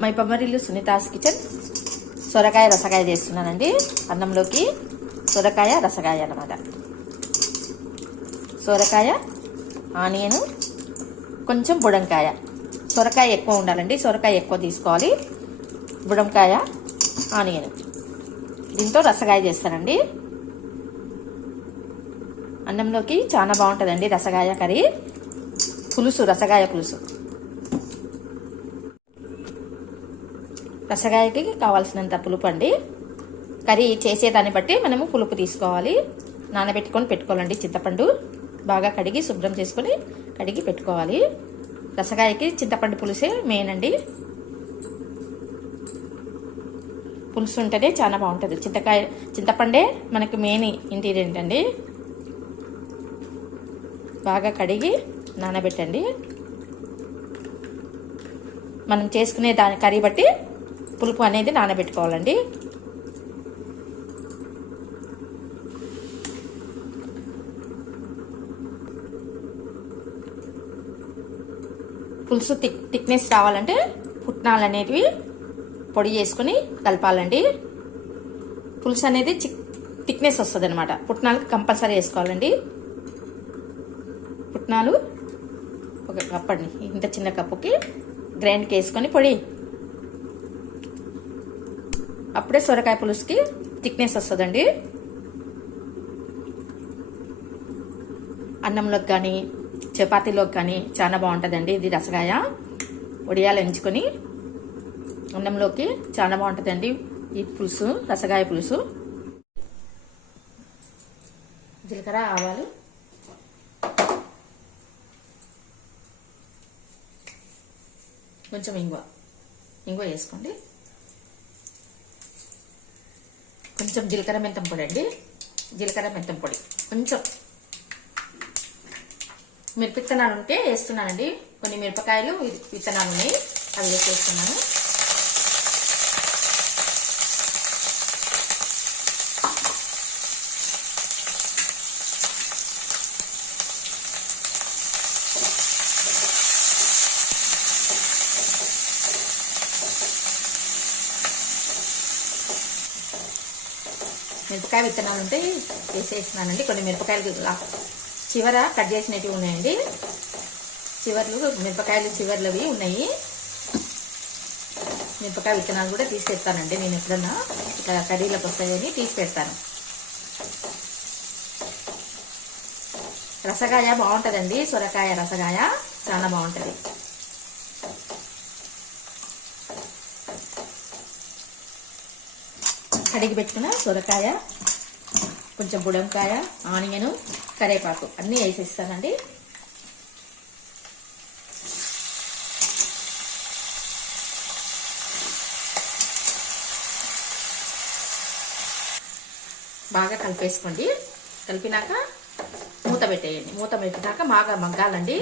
My పమ్మరిల్లు Sunita's kitchen. సొరకాయ రసకాయ చేస్తున్నానండి. అన్నంలోకి సొరకాయ రసకాయ అన్నమాట. సొరకాయ ఆనియన్ కొంచెం బుడంకాయ. సొరకాయ ఎక్కువ ఉండాలండి. సొరకాయ ఎక్కువ తీసుకోవాలి. బుడంకాయ ఆనియన్. దీంతో రసకాయ చేస్తానండి. అన్నంలోకి చాలా బాగుంటుందండి రసగాయ కర్రీ. పులుసు రసగాయ పులుసు. రసగాయకి కావాల్సినంత పులుపు అండి. కర్రీ చేసేదాన్ని బట్టి మనము పులుపు తీసుకోవాలి. నానబెట్టుకొని పెట్టుకోవాలండి చింతపండు. బాగా కడిగి శుభ్రం చేసుకొని కడిగి పెట్టుకోవాలి. రసగాయకి చింతపండు పులుసే మెయిన్ అండి. పులుసు ఉంటేనే చాలా బాగుంటుంది. చింతకాయ చింతపండే మనకు మెయిన్ ఇంటీరియంట్ అండి. బాగా కడిగి నానబెట్టండి. మనం చేసుకునే దాని కర్రీ బట్టి పులుపు అనేది నానబెట్టుకోవాలండి. పులుసు థిక్ థిక్నెస్ రావాలంటే పుట్నాలు అనేటివి పొడి చేసుకుని కలపాలండి. పులుసు అనేది చిక్ థిక్నెస్ వస్తుంది అనమాట పుట్నాలు కంపల్సరీ వేసుకోవాలండి. పుట్నాలు ఒక కప్పండి ఇంత చిన్న కప్పుకి గ్రైండ్కి వేసుకొని పొడి అప్పుడే సొరకాయ పులుసుకి థిక్నెస్ వస్తుందండి. అన్నంలోకి కానీ చపాతీలోకి కానీ చాలా బాగుంటుందండి ఇది రసగాయ. వడియాలు ఎంచుకొని అన్నంలోకి చాలా బాగుంటుందండి ఈ పులుసు రసగాయ పులుసు. జీలకర్ర ఆవాలు. కొంచెం ఇంగువ. ఇంగువ వేసుకోండి. కొంచెం జీలకర్ర మెంతం పొడి అండి. జీలకర్ర మెంతం పొడి. కొంచెం మిరపవిత్తనాలు ఉంటే వేస్తున్నానండి. కొన్ని మిరపకాయలు వి- విత్తనాలు ఉన్నాయి. అవి వేసేస్తున్నాను. మిరపకాయ విత్తనాలు ఉంటే వేసేసినానండి కొన్ని మిరపకాయలు చివర కట్ చేసినవి ఉన్నాయండి. చివర్లు మిరపకాయలు చివర్లవి ఉన్నాయి. మిరపకాయ విత్తనాలు కూడా తీసి పెడతానండి. నేను ఎప్పుడన్నా ఇక్కడ కర్రీలకు వస్తాయని తీసి పెడతాను. రసగాయ బాగుంటుందండి. సొరకాయ రసగాయ చాలా బాగుంటుంది. కడిగి పెట్టుకున్న సొరకాయ కొంచెం బుడంకాయ ఆనియను కరేపాకు అన్నీ వేసేస్తానండి. బాగా కలిపేసుకోండి. కలిపినాక మూత పెట్టేయండి. మూత పెట్టినాక బాగా మగ్గాలండి.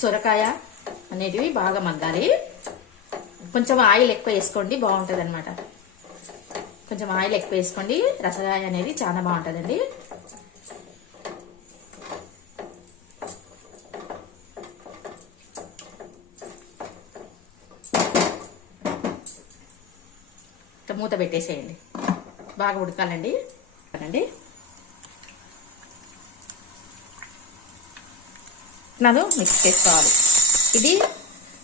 సొరకాయ అనేటివి బాగా మగ్గాలి. కొంచెం ఆయిల్ ఎక్కువ వేసుకోండి బాగుంటుంది అనమాట కొంచెం ఆయిల్ ఎక్కువ వేసుకోండి. రసగాయ అనేది చాలా బాగుంటుందండి. మూత పెట్టేసేయండి. బాగా ఉడకాలండి. అండి. నన్ను మిక్స్ చేసుకోవాలి. ఇది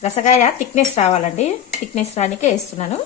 రసగాయ థిక్నెస్ రావాలండి. థిక్నెస్ రానికే వేస్తున్నాను.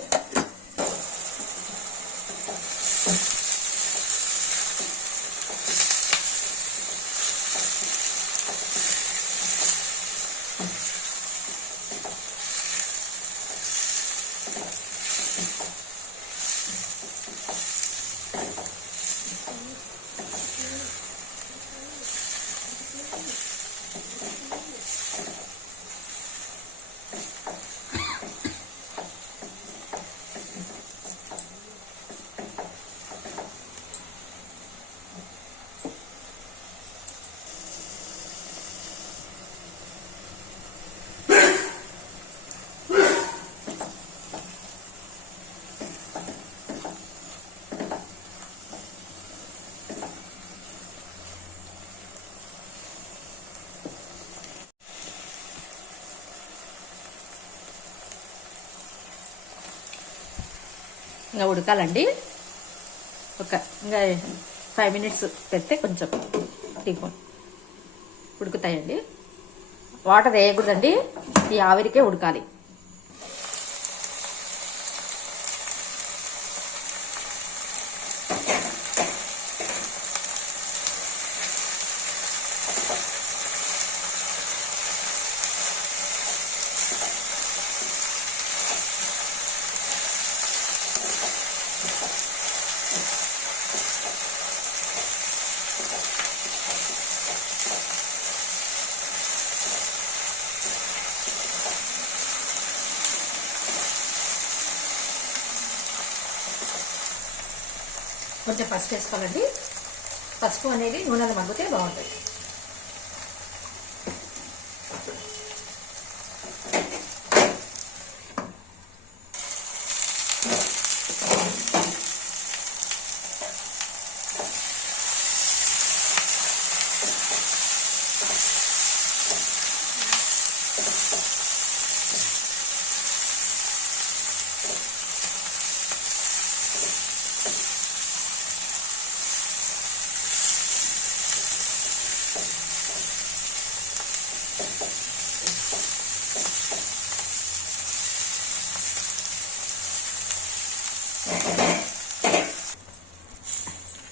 ఇంకా ఉడకాలండి. ఒక ఇంకా ఫైవ్ మినిట్స్ పెడితే కొంచెం టిఫిన్ ఉడుకుతాయండి. వాటర్ వేయకూడదండి. ఈ ఆవిరికే ఉడకాలి. కొంచెం పసుపు వేసుకోవాలండి. పసుపు అనేది నూనెలో మగ్గితే బాగుంటుంది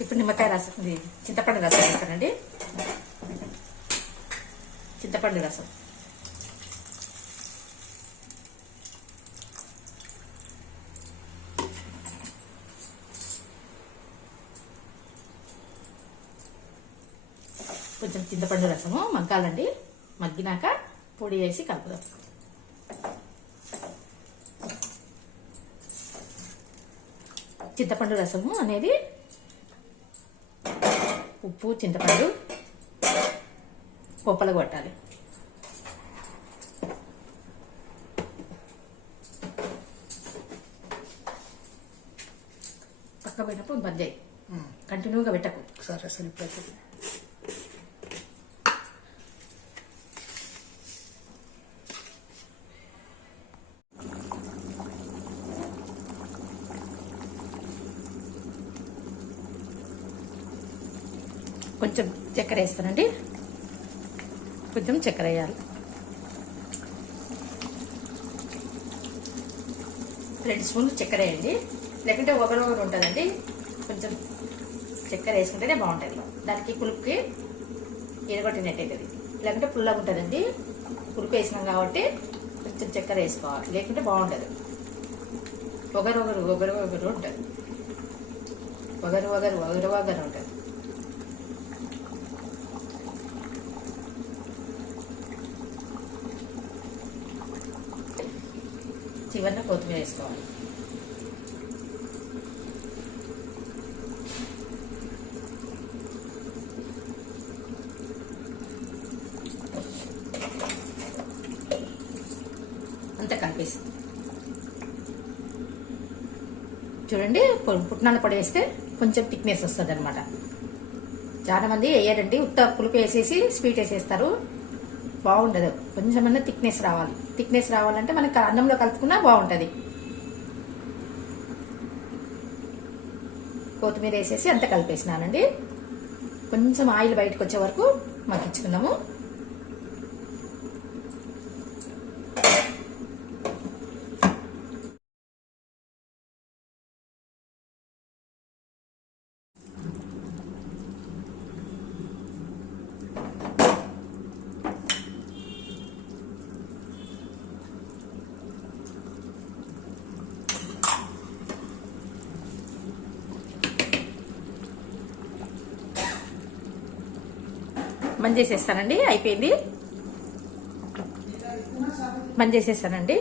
ఇప్పుడు నిమ్మకాయ రసం ఇది చింతపండు రసం వేస్తానండి. చింతపండు రసం. కొంచెం చింతపండు రసము మగ్గాలండి. మగ్గినాక పొడి వేసి కలుపుదాం. చింతపండు రసము అనేది ఉప్పు చింతపండు పొప్పలు కొట్టాలి. పక్క బంద్ చేయి. కంటిన్యూగా పెట్టకు. సరే సరే కొంచెం చక్కెర వేస్తానండి కొంచెం చక్కెర వేయాలి రెండు స్పూన్లు చక్కెర వేయండి లేకుంటే ఒకరు ఒకరు ఉంటుందండి. కొంచెం చక్కెర వేసుకుంటేనే బాగుంటుంది. దానికి పులుపుకి ఎరగొట్టినట్టు లేకుంటే పుల్లగా ఉంటుందండి. పులుపు వేసినాం కాబట్టి కొంచెం చక్కెర వేసుకోవాలి లేకుంటే బాగుంటుంది ఒకరు ఒకరు ఒకరు ఒకరు ఉంటుంది. ఒకరు ఒకరు ఒకరు ఒకరు ఉంటుంది. చివరిన కొత్తిమీర వేసుకోవాలి. అంత కలిపేసి. చూడండి పుట్నాల పొడి వేస్తే కొంచెం థిక్నెస్ వస్తుంది అనమాట చాలా మంది వేయరండి ఉత్త పులుపు వేసేసి స్వీట్ వేసేస్తారు. బాగుండదు. కొంచెమన్నా థిక్నెస్ రావాలి. థిక్నెస్ రావాలంటే మనకి అన్నంలో కలుపుకున్నా బాగుంటుంది. కొత్తిమీర వేసేసి అంత కలిపేసినానండి. కొంచెం ఆయిల్ బయటకు వచ్చే వరకు మగ్గించుకున్నాము బంద్ చేసేస్తానండి అయిపోయింది. బంద్ చేసేస్తానండి.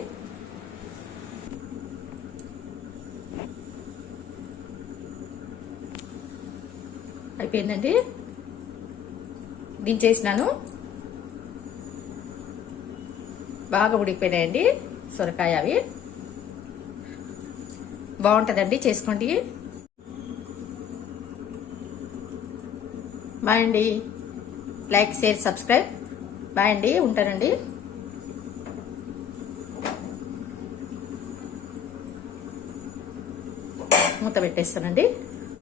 అయిపోయిందండి. దించేసినాను. బాగా ఉడికిపోయినాయండి సొరకాయ అవి. బాగుంటుందండి చేసుకోండి. బాయ్ అండి. Like share subscribe. బాయ్ అండి ఉంటానండి. మూత పెట్టేస్తానండి.